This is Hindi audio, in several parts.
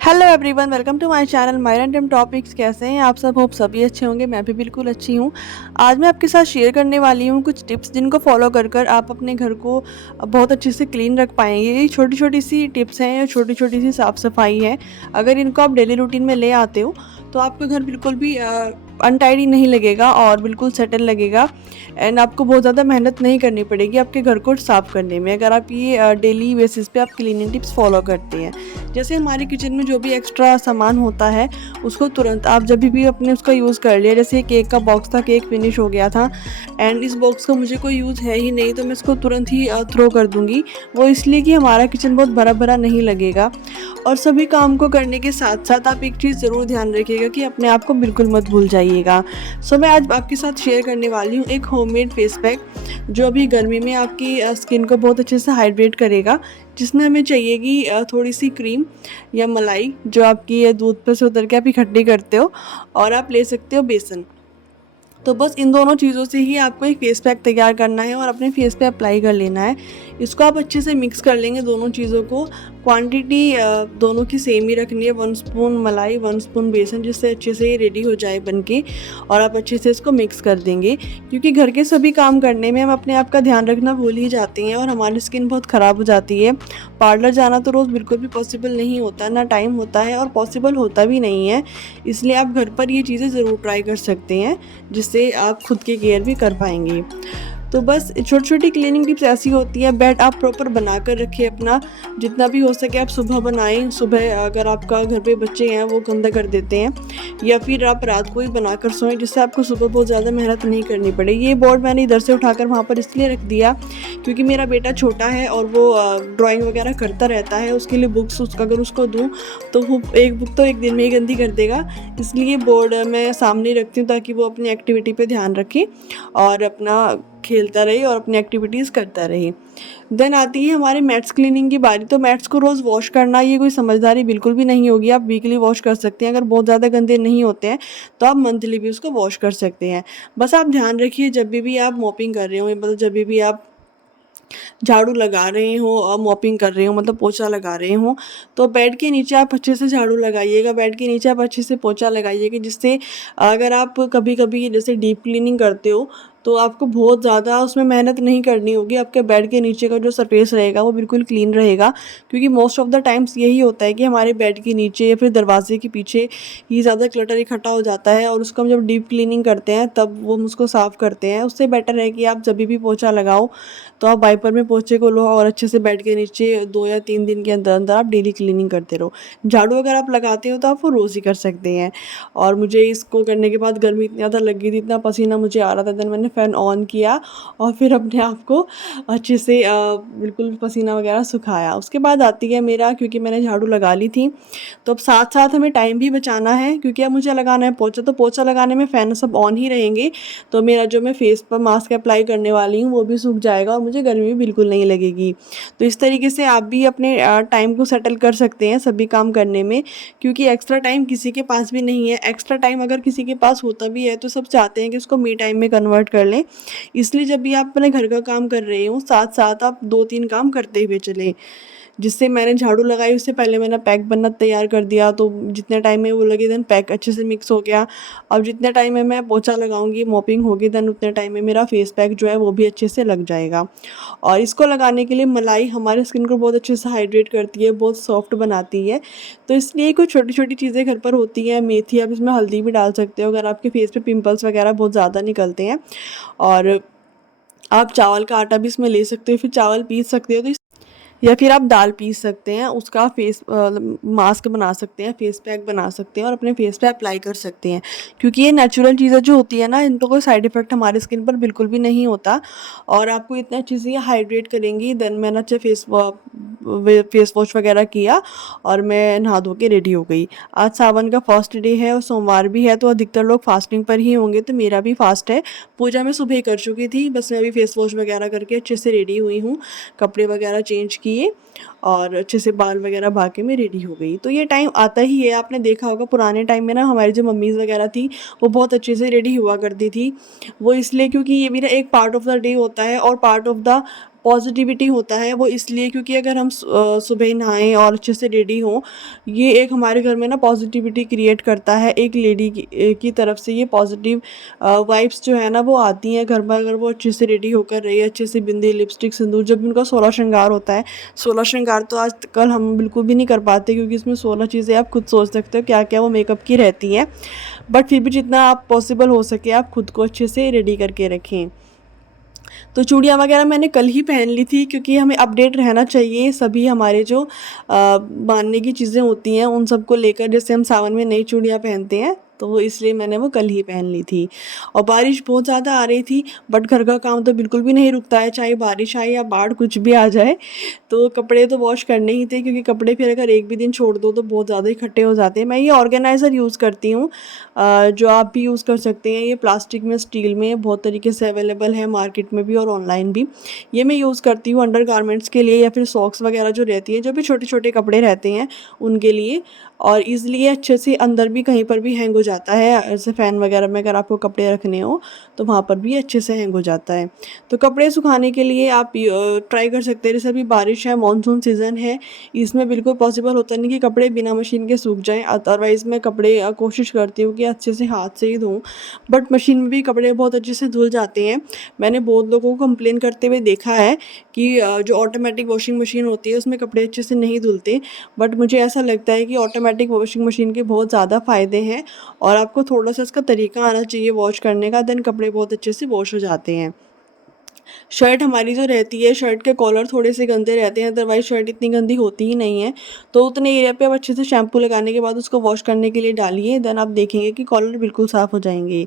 Hello everyone, welcome to my channel my random topics. कैसे हैं आप सब? होप सभी अच्छे होंगे। मैं भी बिल्कुल अच्छी हूँ। आज मैं आपके साथ शेयर करने वाली हूँ कुछ टिप्स जिनको फॉलो कर कर आप अपने घर को बहुत अच्छे से क्लीन रख पाएंगे। ये छोटी छोटी सी टिप्स हैं, छोटी छोटी सी साफ़ सफाई है। अगर इनको आप डेली रूटीन में ले आते हो तो आपका घर बिल्कुल भी अनटाइडी नहीं लगेगा और बिल्कुल सेटल लगेगा। एंड आपको बहुत ज़्यादा मेहनत नहीं करनी पड़ेगी आपके घर को साफ़ करने में, अगर आप ये डेली बेसिस पे आप क्लीनिंग टिप्स फॉलो करते हैं। जैसे हमारे किचन में जो भी एक्स्ट्रा सामान होता है उसको तुरंत आप जब भी अपने उसका यूज़ कर लिया। जैसे केक का बॉक्स था, केक फिनिश हो गया था एंड इस बॉक्स का मुझे कोई यूज़ है ही नहीं, तो मैं इसको तुरंत ही थ्रो कर दूँगी। वो इसलिए कि हमारा किचन बहुत भरा भरा नहीं लगेगा। और सभी काम को करने के साथ साथ आप एक चीज़ ज़रूर ध्यान रखिएगा कि अपने आप को बिल्कुल मत भूल जाइएगा। सो मैं आज आपके साथ शेयर करने वाली हूँ एक होममेड फेस पैक जो अभी गर्मी में आपकी स्किन को बहुत अच्छे से हाइड्रेट करेगा। जिसमें हमें चाहिएगी थोड़ी सी क्रीम या मलाई जो आपकी दूध पर से उतर के आप इकट्ठी करते हो, और आप ले सकते हो बेसन। तो बस इन दोनों चीज़ों से ही आपको एक फेस पैक तैयार करना है और अपने फेस पे अप्लाई कर लेना है। इसको आप अच्छे से मिक्स कर लेंगे दोनों चीज़ों को। क्वांटिटी दोनों की सेम ही रखनी है, 1 स्पून मलाई 1 स्पून बेसन, जिससे अच्छे से ये रेडी हो जाए बन के। और आप अच्छे से इसको मिक्स कर देंगे, क्योंकि घर के सभी काम करने में हम अपने आप का ध्यान रखना भूल ही जाते हैं और हमारी स्किन बहुत ख़राब हो जाती है। पार्लर जाना तो रोज़ बिल्कुल भी पॉसिबल नहीं होता, ना टाइम होता है और पॉसिबल होता भी नहीं है। इसलिए आप घर पर ये चीज़ें ज़रूर ट्राई कर सकते हैं, जिससे आप खुद की केयर भी कर पाएंगे। तो बस छोटी छोटी क्लीनिंग टिप्स ऐसी होती है। बेड आप प्रॉपर बना कर रखिए अपना, जितना भी हो सके आप सुबह बनाएं। सुबह अगर आपका घर पे बच्चे हैं वो गंदा कर देते हैं, या फिर आप रात को ही बना कर सोएं, जिससे आपको सुबह बहुत ज़्यादा मेहनत नहीं करनी पड़े। ये बोर्ड मैंने इधर से उठाकर वहाँ पर इसलिए रख दिया क्योंकि मेरा बेटा छोटा है और वो ड्राइंग वगैरह करता रहता है। उसके लिए बुक्स अगर उसको दूँ तो वो एक बुक तो एक दिन में ही गंदी कर देगा। इसलिए बोर्ड मैं सामने रखती हूँ ताकि वो अपनी एक्टिविटी पे ध्यान रखे और अपना खेलता रहे और अपनी एक्टिविटीज़ करता रहे। देन आती है हमारे मैट्स क्लीनिंग की बारी। तो मैट्स को रोज़ वॉश करना ये कोई समझदारी बिल्कुल भी नहीं होगी। आप वीकली वॉश कर सकते हैं, अगर बहुत ज़्यादा गंदे नहीं होते हैं तो आप मंथली भी उसको वॉश कर सकते हैं। बस आप ध्यान रखिए जब भी आप मॉपिंग कर रहे हो, मतलब जब भी आप झाड़ू लगा रहे हो और मॉपिंग कर रहे हो, मतलब पोछा लगा रहे हो, तो बेड के नीचे आप अच्छे से झाड़ू लगाइएगा। बेड के नीचे आप अच्छे से पोछा लगाइएगा, जिससे अगर आप कभी कभी जैसे डीप क्लीनिंग करते हो तो आपको बहुत ज़्यादा उसमें मेहनत नहीं करनी होगी। आपके बेड के नीचे का जो सरफेस रहेगा वो बिल्कुल क्लीन रहेगा, क्योंकि मोस्ट ऑफ द टाइम्स यही होता है कि हमारे बेड के नीचे या फिर दरवाजे के पीछे ही ज़्यादा क्लटर इकट्ठा हो जाता है, और उसको हम जब डीप क्लीनिंग करते हैं तब वो हम उसको साफ़ करते हैं। उससे बेटर है कि आप जब भी पोछा लगाओ तो आप वाइपर में पोछे को लो और अच्छे से बेड के नीचे 2 या 3 दिन के अंदर अंदर आप डेली क्लीनिंग करते रहो। झाड़ू अगर आप लगाते हो तो आप वो रोज़ ही कर सकते हैं। और मुझे इसको करने के बाद गर्मी इतनी ज़्यादा लगी थी, इतना पसीना मुझे आ रहा था, देन मैंने फ़ैन ऑन किया और फिर अपने आप को अच्छे से बिल्कुल पसीना वगैरह सुखाया। उसके बाद आती है मेरा, क्योंकि मैंने झाड़ू लगा ली थी तो अब साथ साथ हमें टाइम भी बचाना है, क्योंकि अब मुझे लगाना है पोछा। तो पोछा लगाने में फ़ैन सब ऑन ही रहेंगे, तो मेरा जो मैं फेस पर मास्क अप्लाई करने वाली हूँ वो भी सूख जाएगा और मुझे गर्मी भी बिल्कुल नहीं लगेगी। तो इस तरीके से आप भी अपने टाइम को सेटल कर सकते हैं सभी काम करने में, क्योंकि एक्स्ट्रा टाइम किसी के पास भी नहीं है। एक्स्ट्रा टाइम अगर किसी के पास होता भी है तो सब चाहते हैं कि उसको मी टाइम में कन्वर्ट कर लें। इसलिए जब भी आप अपने घर का काम कर रहे हो साथ साथ आप 2-3 काम करते हुए चलें। जिससे मैंने झाड़ू लगाई उससे पहले मैंने पैक बनना तैयार कर दिया, तो जितने टाइम में वो लगे देन पैक अच्छे से मिक्स हो गया। अब जितने टाइम में मैं पोछा लगाऊंगी, मॉपिंग होगी, देन उतने टाइम में मेरा फेस पैक जो है वो भी अच्छे से लग जाएगा। और इसको लगाने के लिए मलाई हमारे स्किन को बहुत अच्छे से हाइड्रेट करती है, बहुत सॉफ्ट बनाती है। तो इसलिए कुछ छोटी छोटी चीज़ें घर पर होती हैं। मेथी, आप इसमें हल्दी भी डाल सकते हो अगर आपके फेस पे पिंपल्स वगैरह बहुत ज़्यादा निकलते हैं। और आप चावल का आटा भी इसमें ले सकते हो, फिर चावल पीस सकते हो, तो या फिर आप दाल पीस सकते हैं, उसका फेस मास्क बना सकते हैं, फेस पैक बना सकते हैं और अपने फेस पे अप्लाई कर सकते हैं। क्योंकि ये नेचुरल चीज़ें जो होती है ना, इनका कोई साइड इफ़ेक्ट हमारे स्किन पर बिल्कुल भी नहीं होता और आपको इतना अच्छे से ये हाइड्रेट करेंगी। देन मैंने अच्छे फेस वॉश वगैरह किया और मैं नहा धो के रेडी हो गई। आज सावन का फर्स्ट डे है और सोमवार भी है, तो अधिकतर लोग फास्टिंग पर ही होंगे, तो मेरा भी फास्ट है। पूजा मैं सुबह ही कर चुकी थी, बस मैं अभी फेस वॉश वगैरह करके अच्छे से रेडी हुई हूँ, कपड़े वगैरह चेंज किए और अच्छे से बाल वगैरह बहा के मैं रेडी हो गई। तो ये टाइम आता ही है, आपने देखा होगा पुराने टाइम में ना हमारी जो मम्मीज़ वगैरह थी वो बहुत अच्छे से रेडी हुआ करती थी। वो इसलिए क्योंकि ये मेरा एक पार्ट ऑफ द डे होता है और पार्ट ऑफ द पॉजिटिविटी होता है वो इसलिए क्योंकि अगर हम सुबह नहाएं और अच्छे से रेडी हों, ये एक हमारे घर में ना पॉजिटिविटी क्रिएट करता है। एक लेडी की तरफ से ये पॉजिटिव वाइब्स जो है ना वो आती हैं घर में, अगर वो अच्छे से रेडी होकर रही है, अच्छे से बिंदी, लिपस्टिक, सिंदूर, जब भी उनका 16 श्रृंगार होता है। 16 श्रृंगार तो आजकल हम बिल्कुल भी नहीं कर पाते, क्योंकि इसमें 16 चीज़ें आप खुद सोच सकते हो क्या क्या वो मेकअप की रहती हैं। बट फिर भी जितना आप पॉसिबल हो सके आप खुद को अच्छे से रेडी करके रखें। तो चूड़ियाँ वगैरह मैंने कल ही पहन ली थी, क्योंकि हमें अपडेट रहना चाहिए सभी हमारे जो मानने की चीज़ें होती हैं उन सबको लेकर। जैसे हम सावन में नई चूड़ियाँ पहनते हैं, तो वो इसलिए मैंने वो कल ही पहन ली थी। और बारिश बहुत ज़्यादा आ रही थी, बट घर का काम तो बिल्कुल भी नहीं रुकता है, चाहे बारिश आए या बाढ़ कुछ भी आ जाए। तो कपड़े तो वॉश करने ही थे, क्योंकि कपड़े फिर अगर एक भी दिन छोड़ दो तो बहुत ज़्यादा इकट्ठे हो जाते हैं। मैं ये ऑर्गेनाइज़र यूज़ करती हूँ, जो आप भी यूज़ कर सकते हैं। ये प्लास्टिक में, स्टील में बहुत तरीके से अवेलेबल है मार्केट में भी और ऑनलाइन भी। ये मैं यूज़ करती हूँ अंडर गारमेंट्स के लिए, या फिर सॉक्स वगैरह जो रहती है, जो भी छोटे छोटे कपड़े रहते हैं उनके लिए। और ईज़िली अच्छे से अंदर भी कहीं पर भी हैंग हो जाता है, ऐसे फ़ैन वगैरह में अगर आपको कपड़े रखने हो तो वहाँ पर भी अच्छे से हैंग हो जाता है। तो कपड़े सुखाने के लिए आप ट्राई कर सकते हैं। जैसे अभी बारिश है, मानसून सीज़न है, इसमें बिल्कुल पॉसिबल होता नहीं कि कपड़े बिना मशीन के सूख जाएँ। अदरवाइज़ मैं कपड़े कोशिश करती हूँ कि अच्छे से हाथ से ही धोऊँ, बट मशीन में भी कपड़े बहुत अच्छे से धुल जाते हैं। मैंने बहुत लोगों को कंप्लेन करते हुए देखा है कि जो ऑटोमेटिक वॉशिंग मशीन होती है उसमें कपड़े अच्छे से नहीं धुलते। बट मुझे ऐसा लगता है कि ऑटोमेटिक वॉशिंग मशीन के बहुत ज़्यादा फ़ायदे हैं, और आपको थोड़ा सा इसका तरीका आना चाहिए वॉश करने का, देन कपड़े बहुत अच्छे से वॉश हो जाते हैं। शर्ट हमारी जो रहती है, शर्ट के कॉलर थोड़े से गंदे रहते हैं, अदरवाइज़ शर्ट इतनी गंदी होती ही नहीं है। तो उतने एरिया पे आप अच्छे से शैम्पू लगाने के बाद उसको वॉश करने के लिए डालिए, देन आप देखेंगे कि कॉलर बिल्कुल साफ़ हो जाएंगे।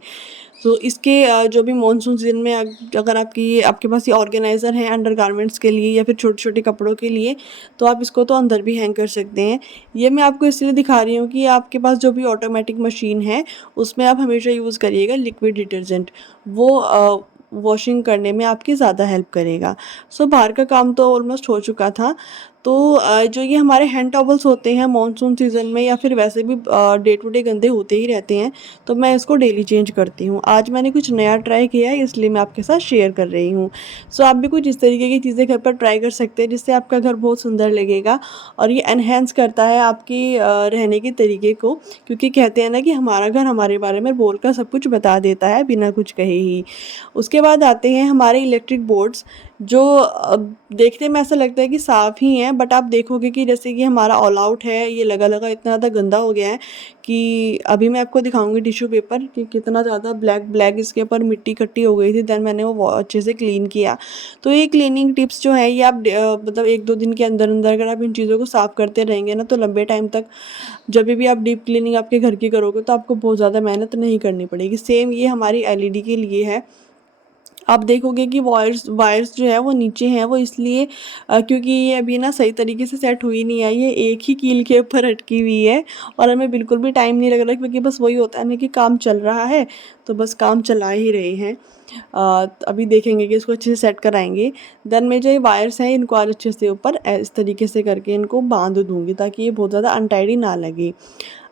तो इसके जो भी मानसून सीजन में अगर आपके पास ये ऑर्गेनाइज़र है अंडर गारमेंट्स के लिए या फिर छोटे छोटे कपड़ों के लिए, तो आप इसको तो अंदर भी हैंग कर सकते हैं। ये मैं आपको इसलिए दिखा रही हूँ कि आपके पास जो भी ऑटोमेटिक मशीन है उसमें आप हमेशा यूज़ करिएगा लिक्विड डिटर्जेंट। वो वॉशिंग करने में आपकी ज़्यादा हेल्प करेगा। सो बाहर का काम तो ऑलमोस्ट हो चुका था। तो जो ये हमारे हैंड टॉवल्स होते हैं मानसून सीज़न में या फिर वैसे भी डे टू डे गंदे होते ही रहते हैं, तो मैं इसको डेली चेंज करती हूँ। आज मैंने कुछ नया ट्राई किया है, इसलिए मैं आपके साथ शेयर कर रही हूँ। सो आप भी कुछ इस तरीके की चीज़ें घर पर ट्राई कर सकते हैं, जिससे आपका घर बहुत सुंदर लगेगा और ये एनहेंस करता है आपकी रहने के तरीके को। क्योंकि कहते हैं ना कि हमारा घर हमारे बारे में बोलकर सब कुछ बता देता है बिना कुछ कहे ही। उसके बाद आते हैं हमारे इलेक्ट्रिक बोर्ड्स, जो देखने में ऐसा लगता है कि साफ़ ही हैं, बट आप देखोगे कि जैसे कि हमारा ऑल आउट है, ये लगा लगा इतना ज़्यादा गंदा हो गया है कि अभी मैं आपको दिखाऊंगी टिश्यू पेपर कि कितना ज़्यादा ब्लैक ब्लैक इसके ऊपर मिट्टी इकट्ठी हो गई थी। देन मैंने वो अच्छे से क्लीन किया। तो ये क्लीनिंग टिप्स जो है ये आप मतलब 1-2 दिन के अंदर अंदर अगर आप इन चीज़ों को साफ़ करते रहेंगे ना, तो लंबे टाइम तक जब भी आप डीप क्लीनिंग आपके घर की करोगे तो आपको बहुत ज़्यादा मेहनत नहीं करनी पड़ेगी। सेम ये हमारी एलईडी के लिए है। आप देखोगे कि वायर्स वायर्स जो है वो नीचे हैं, वो इसलिए क्योंकि ये अभी ना सही तरीके से सेट हुई नहीं है, ये एक ही कील के ऊपर अटकी हुई है और हमें बिल्कुल भी टाइम नहीं लग रहा, क्योंकि बस वही होता है ना कि काम चल रहा है तो बस काम चला ही रहे हैं। अभी देखेंगे कि इसको अच्छे से सेट कराएंगे। देन में जो ये वायर्स हैं इनको आज अच्छे से ऊपर इस तरीके से करके इनको बांध दूंगी, ताकि ये बहुत ज़्यादा अनटाइडी ना लगे।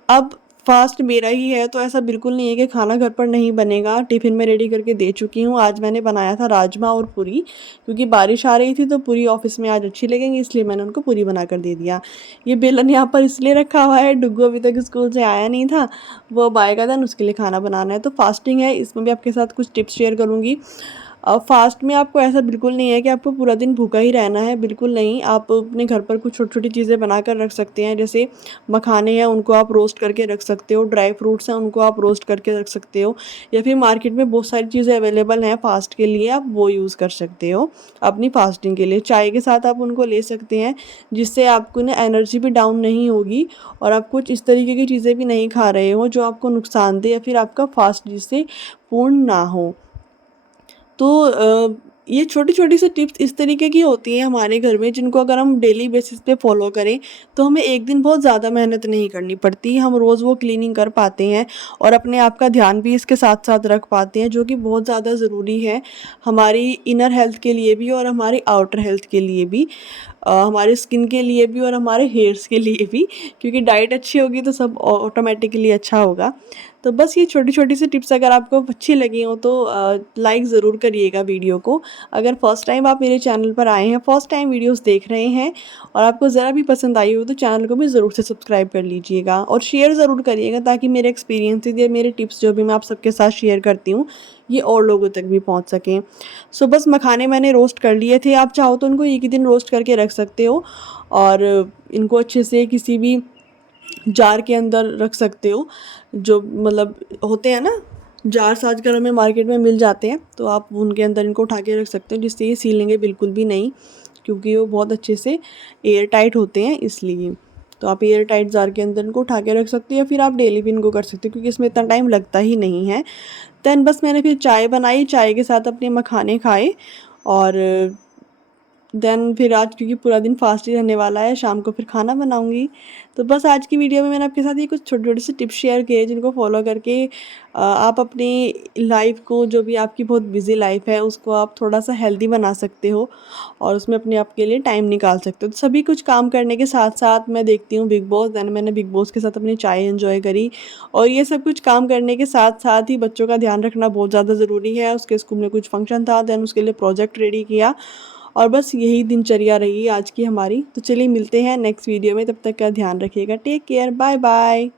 अब फ़ास्ट मेरा ही है, तो ऐसा बिल्कुल नहीं है कि खाना घर पर नहीं बनेगा। टिफ़िन में रेडी करके दे चुकी हूँ। आज मैंने बनाया था राजमा और पूरी, क्योंकि बारिश आ रही थी तो पूरी ऑफ़िस में आज अच्छी लगेंगी, इसलिए मैंने उनको पूरी बना कर दे दिया। ये बेलन यहाँ पर इसलिए रखा हुआ है, डुग्गू अभी तक स्कूल से आया नहीं था, वो अब आएगा देन उसके लिए खाना बनाना है। तो फास्टिंग है, इसमें भी आपके साथ कुछ टिप्स शेयर करूँगी। फास्ट में आपको ऐसा बिल्कुल नहीं है कि आपको पूरा दिन भूखा ही रहना है, बिल्कुल नहीं। आप अपने घर पर कुछ छोटी छोटी चीज़ें बनाकर रख सकते हैं, जैसे मखाने हैं उनको आप रोस्ट करके रख सकते हो, ड्राई फ्रूट्स हैं उनको आप रोस्ट करके रख सकते हो, या फिर मार्केट में बहुत सारी चीज़ें अवेलेबल हैं फास्ट के लिए, आप वो यूज़ कर सकते हो अपनी फास्टिंग के लिए। चाय के साथ आप उनको ले सकते हैं, जिससे आपको ना एनर्जी भी डाउन नहीं होगी और आप कुछ इस तरीके की चीज़ें भी नहीं खा रहे हो जो आपको नुकसान दे या फिर आपका फास्ट जिससे पूर्ण ना हो। तो ये छोटी-छोटी सी टिप्स इस तरीके की होती हैं हमारे घर में, जिनको अगर हम डेली बेसिस पे फॉलो करें तो हमें एक दिन बहुत ज़्यादा मेहनत नहीं करनी पड़ती। हम रोज़ वो क्लीनिंग कर पाते हैं और अपने आप का ध्यान भी इसके साथ-साथ रख पाते हैं, जो कि बहुत ज़्यादा ज़रूरी है हमारी इनर हेल्थ के लिए भी और हमारी आउटर हेल्थ के लिए भी, हमारे स्किन के लिए भी और हमारे हेयर्स के लिए भी, क्योंकि डाइट अच्छी होगी तो सब ऑटोमेटिकली अच्छा होगा। तो बस ये छोटी-छोटी सी टिप्स अगर आपको अच्छी लगी हो तो लाइक ज़रूर करिएगा वीडियो को। अगर फर्स्ट टाइम आप मेरे चैनल पर आए हैं, फर्स्ट टाइम वीडियोज़ देख रहे हैं और आपको ज़रा भी पसंद आई हो तो चैनल को भी ज़रूर से सब्सक्राइब कर लीजिएगा और शेयर ज़रूर करिएगा ताकि मेरे एक्सपीरियंसेस या मेरे टिप्स जो भी मैं आप सबके साथ शेयर करती हूँ, ये और लोगों तक भी पहुँच सकें। सो बस मखाने मैंने रोस्ट कर लिए थे, आप चाहो तो उनको एक ही दिन रोस्ट करके रख सकते हो और इनको अच्छे से किसी भी जार के अंदर रख सकते हो, जो मतलब होते हैं ना जार्स आजकल हमें मार्केट में मिल जाते हैं, तो आप उनके अंदर इनको उठा के रख सकते हो जिससे ये सीलेंगे बिल्कुल भी नहीं, क्योंकि वो बहुत अच्छे से एयर टाइट होते हैं इसलिए। तो आप एयर टाइट जार के अंदर इनको उठा के रख सकते हो या फिर आप डेली भी इनको कर सकते हो क्योंकि इसमें इतना टाइम लगता ही नहीं है। देन बस मैंने फिर चाय बनाई, चाय के साथ अपने मखाने खाए और देन फिर आज क्योंकि पूरा दिन फास्ट ही रहने वाला है, शाम को फिर खाना बनाऊँगी। तो बस आज की वीडियो में मैंने आपके साथ ये कुछ छोटे-छोटे से टिप्स शेयर किए जिनको फॉलो करके आप अपनी लाइफ़ को, जो भी आपकी बहुत बिज़ी लाइफ़ है, उसको आप थोड़ा-सा हेल्दी बना सकते हो और उसमें अपने आप के लिए टाइम निकाल सकते हो। तो सभी कुछ काम करने के साथ-साथ मैं देखती हूँ बिग बॉस, देन मैंने बिग बॉस के साथ अपनी चाय एन्जॉय करी और ये सब कुछ काम करने के साथ-साथ ही बच्चों का ध्यान रखना बहुत ज़्यादा ज़रूरी है। उसके स्कूल में कुछ फंक्शन था, देन उसके लिए प्रोजेक्ट रेडी किया और बस यही दिनचर्या रही आज की हमारी। तो चलिए मिलते हैं नेक्स्ट वीडियो में, तब तक का ध्यान रखिएगा। Take care, bye bye.